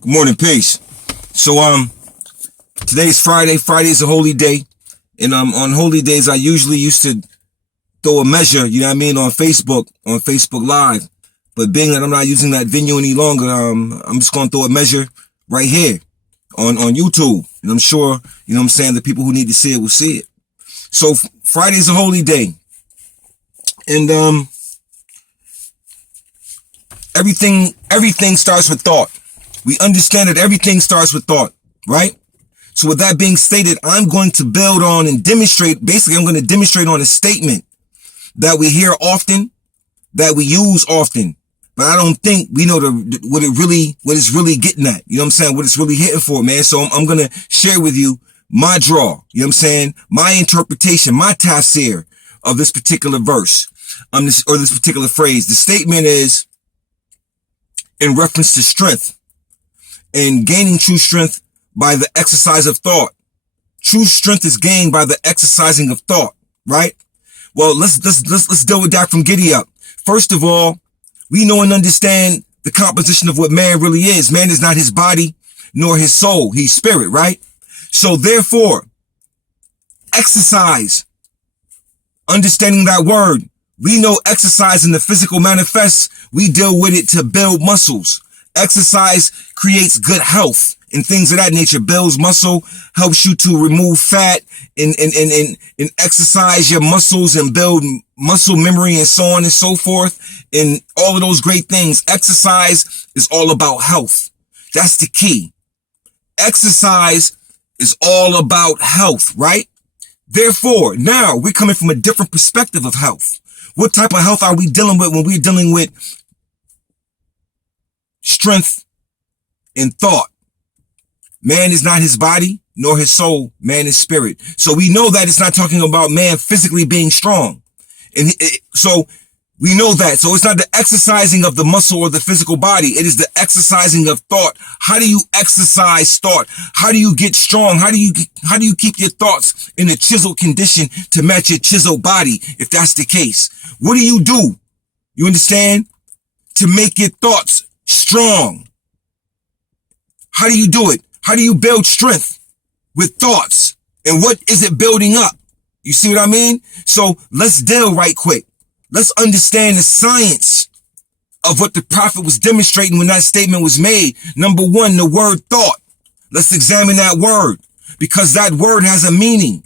Good morning, peace. So today's Friday. Friday's a holy day, and on holy days I usually used to throw a measure, you know what I mean, on Facebook Live. But being that I'm not using that venue any longer, I'm just gonna throw a measure right here on YouTube, and I'm sure, you know what I'm saying, the people who need to see it will see it. So Friday's a holy day, and everything starts with thought. We understand that everything starts with thought, right? So with that being stated, I'm going to build on and demonstrate, basically I'm going to demonstrate on a statement that we hear often, that we use often, but I don't think we know what it's really getting at. You know what I'm saying? What it's really hitting for, man. So I'm going to share with you my draw, you know what I'm saying? My interpretation, my tafsir of this particular verse, this particular phrase. The statement is in reference to strength. And gaining true strength by the exercise of thought. True strength is gained by the exercising of thought, right? Well, let's deal with that from giddy up. First of all, we know and understand the composition of what man really is. Man is not his body nor his soul. He's spirit, right? So therefore, exercise, understanding that word. We know exercise in the physical manifests. We deal with it to build muscles. Exercise creates good health and things of that nature. Builds muscle, helps you to remove fat and exercise your muscles and build muscle memory and so on and so forth. And all of those great things. Exercise is all about health. That's the key. Exercise is all about health, right? Therefore, now we're coming from a different perspective of health. What type of health are we dealing with when we're dealing with strength and thought? Man is not his body nor his soul. Man is spirit. So we know that it's not talking about man physically being strong. And so we know that. So it's not the exercising of the muscle or the physical body. It is the exercising of thought. How do you exercise thought? How do you get strong? How do you keep your thoughts in a chiseled condition to match your chiseled body? If that's the case, what do? You understand? To make your thoughts strong. How do you do it? How do you build strength with thoughts? And what is it building up? You see what I mean? So let's deal right quick. Let's understand the science of what the prophet was demonstrating when that statement was made. Number one, the word thought. Let's examine that word, because that word has a meaning.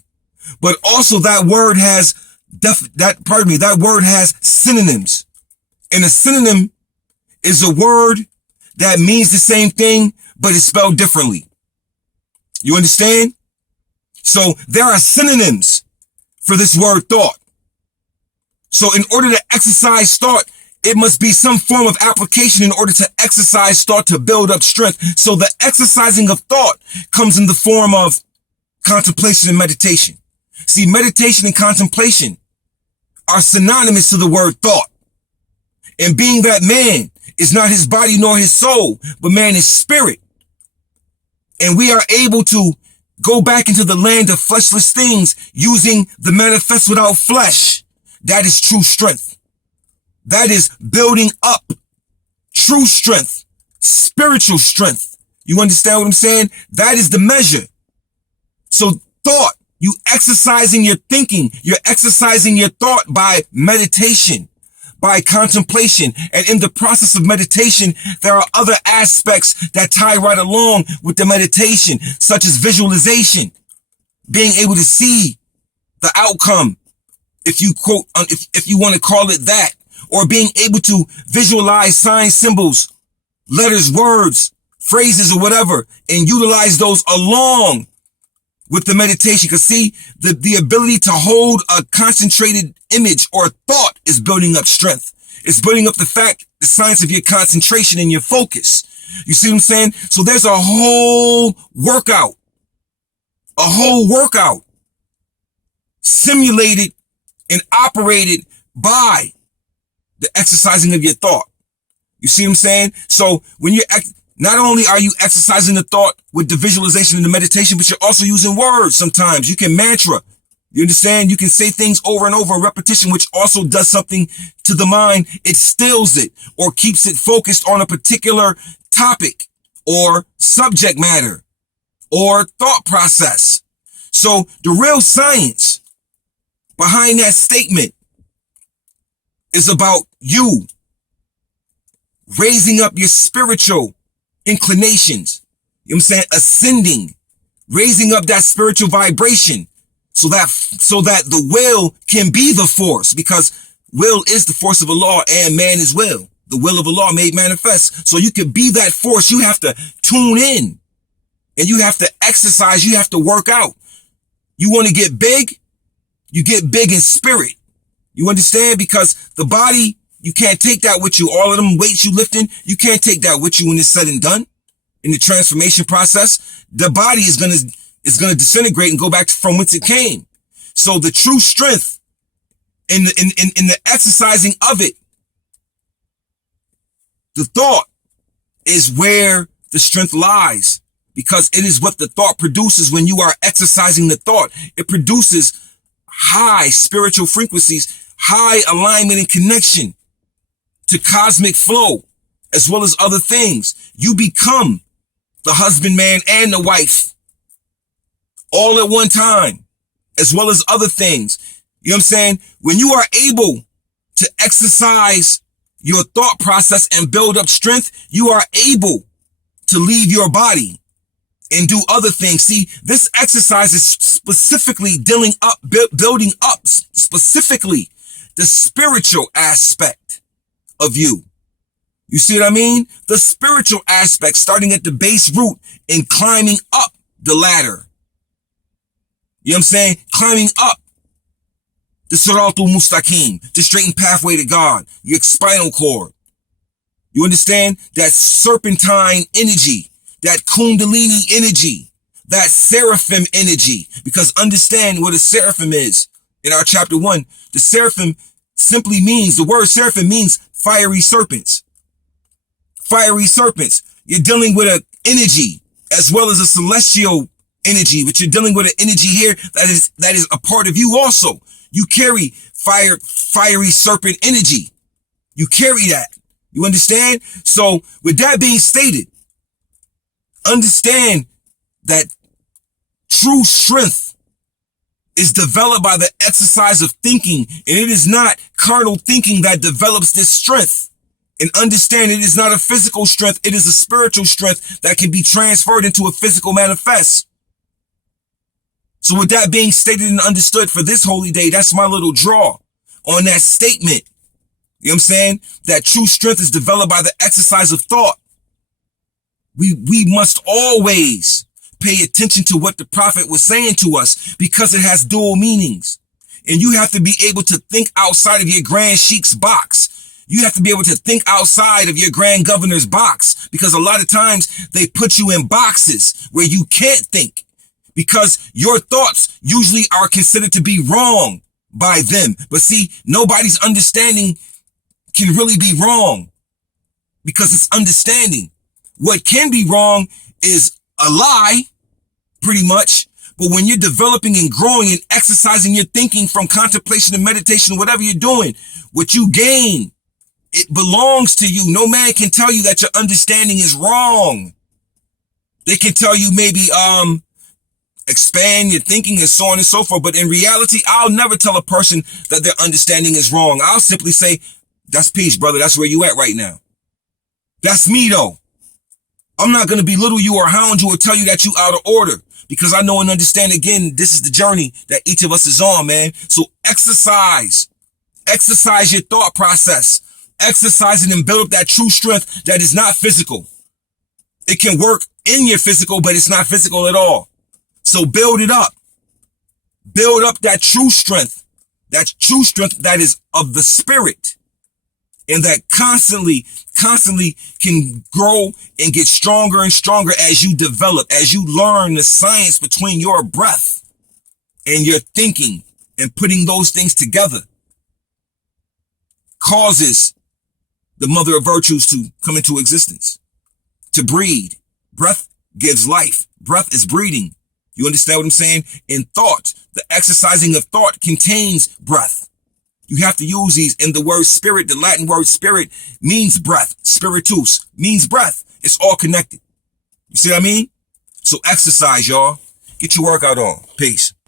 But also that word has that word has synonyms. And a synonym is a word that means the same thing, but it's spelled differently. You understand? So there are synonyms for this word thought. So in order to exercise thought, it must be some form of application in order to exercise thought to build up strength. So the exercising of thought comes in the form of contemplation and meditation. See, meditation and contemplation are synonymous to the word thought. And being that man is not his body nor his soul, but man is spirit. And we are able to go back into the land of fleshless things using the manifest without flesh. That is true strength. That is building up true strength, spiritual strength. You understand what I'm saying? That is the measure. So thought, you exercising your thinking, you're exercising your thought by meditation, by contemplation. And in the process of meditation, there are other aspects that tie right along with the meditation, such as visualization, being able to see the outcome, if you quote, if you want to call it that, or being able to visualize signs, symbols, letters, words, phrases, or whatever, and utilize those along with the meditation. Because see, the ability to hold a concentrated image or thought is building up strength. It's building up the science of your concentration and your focus. You see what I'm saying? So there's a whole workout simulated and operated by the exercising of your thought. You see what I'm saying? So when you're not only are you exercising the thought with the visualization and the meditation, but you're also using words. Sometimes you can mantra. You understand? You can say things over and over, repetition, which also does something to the mind. It stills it or keeps it focused on a particular topic or subject matter or thought process. So the real science behind that statement is about you raising up your spiritual inclinations. You know what I'm saying? Ascending, raising up that spiritual vibration so that the will can be the force, because will is the force of Allah and man is will. The will of Allah made manifest. So you can be that force. You have to tune in and you have to exercise. You have to work out. You want to get big? You get big in spirit. You understand? Because the body, you can't take that with you. All of them weights you lifting, you can't take that with you when it's said and done. In the transformation process, the body is gonna disintegrate and go back from whence it came. So the true strength in the exercising of it, the thought is where the strength lies, because it is what the thought produces. When you are exercising the thought, it produces high spiritual frequencies, high alignment and connection to cosmic flow, as well as other things. You become the husbandman and the wife all at one time, as well as other things. You know what I'm saying? When you are able to exercise your thought process and build up strength, you are able to leave your body and do other things. See, this exercise is specifically building up specifically the spiritual aspect of you. You see what I mean? The spiritual aspect, starting at the base root and climbing up the ladder. You know what I'm saying? Climbing up the Siratul Mustaqim, the straightened pathway to God, your spinal cord. You understand? That serpentine energy, that kundalini energy, that seraphim energy. Because understand what a seraphim is. In our chapter 1, the seraphim simply means, the word seraphim means fiery serpents. Fiery serpents. You're dealing with an energy as well as a celestial energy, but you're dealing with an energy here that is a part of you also. You carry fiery serpent energy. You carry that. You understand? So with that being stated, understand that true strength is developed by the exercise of thinking, and it is not carnal thinking that develops this strength. And understand, it is not a physical strength, it is a spiritual strength that can be transferred into a physical manifest. So with that being stated and understood for this holy day, that's my little draw on that statement. You know what I'm saying? That true strength is developed by the exercise of thought. We must always pay attention to what the prophet was saying to us, because it has dual meanings. And you have to be able to think outside of your grand sheik's box. You have to be able to think outside of your grand governor's box, because a lot of times they put you in boxes where you can't think, because your thoughts usually are considered to be wrong by them. But see, nobody's understanding can really be wrong, because it's understanding. What can be wrong is a lie, pretty much. But when you're developing and growing and exercising your thinking from contemplation and meditation, whatever you're doing, what you gain, it belongs to you. No man can tell you that your understanding is wrong. They can tell you maybe expand your thinking and so on and so forth. But in reality, I'll never tell a person that their understanding is wrong. I'll simply say, that's peace, brother. That's where you at right now. That's me, though. I'm not going to belittle you or hound you or tell you that you out of order, because I know and understand, again, this is the journey that each of us is on, man. So exercise your thought process. Exercise it and build up that true strength that is not physical. It can work in your physical, but it's not physical at all. So build it up. Build up that true strength that is of the spirit, and that constantly can grow and get stronger and stronger as you develop, as you learn the science between your breath and your thinking, and putting those things together causes the mother of virtues to come into existence, to breed. Breath gives life. Breath is breeding. You understand what I'm saying? In thought, the exercising of thought contains breath. You have to use these. In the word spirit, the Latin word spirit means breath. Spiritus means breath. It's all connected. You see what I mean? So exercise, y'all. Get your workout on. Peace.